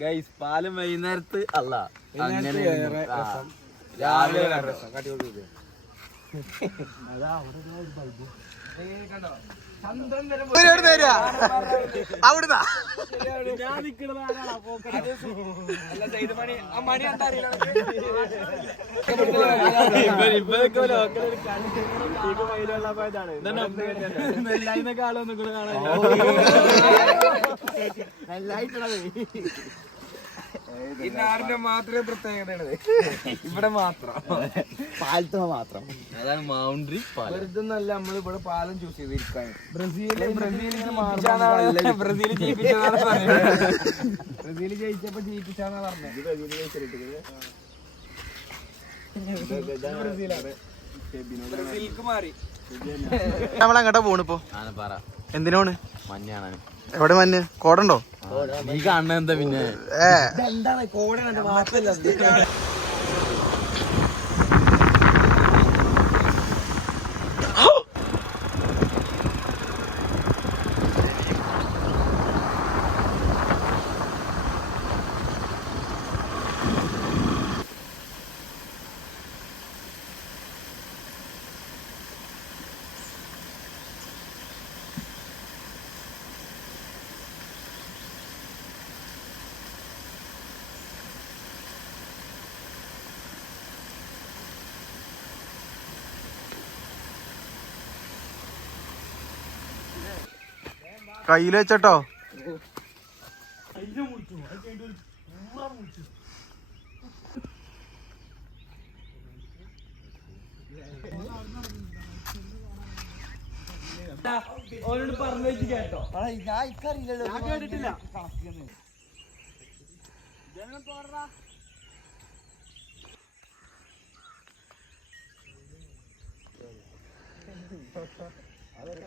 Guys പാലും വൈകുന്നേരത്ത് അല്ല അങ്ങനെ രാവിലെ അവിടുന്ന് ഈ നാടിന്റെ മാത്രമേ പ്രത്യേകതയാണത്. ഇവിടെ മാത്രം പാലത്തുമ മാത്രം. അതാണ് മൗണ്ടറി. വെറുതെ നല്ല നമ്മൾ ഇവിടെ പാലം ചൂസ് ചെയ്തിരിക്കാൻ. ബ്രസീൽ ജയിച്ചപ്പോ ജയിപ്പിച്ചാന്നാ പറഞ്ഞത്. ബ്രസീലിക്ക് മാറി. നമ്മളെങ്ങട്ടാ പോണിപ്പോ? ആനപ്പാറ. എന്തിനാണ്? മഞ്ഞ കാണാൻ. എവിടെ മഞ്ഞ്? കോടുണ്ടോ? നീ കാണുന്ന എന്താ പിന്നെ? കയ്യില് വെച്ചട്ടോ. ഓരോട് പറഞ്ഞു വെച്ച് കേട്ടോ. ഞാൻ കേട്ടിട്ടില്ല. അതൊക്കെ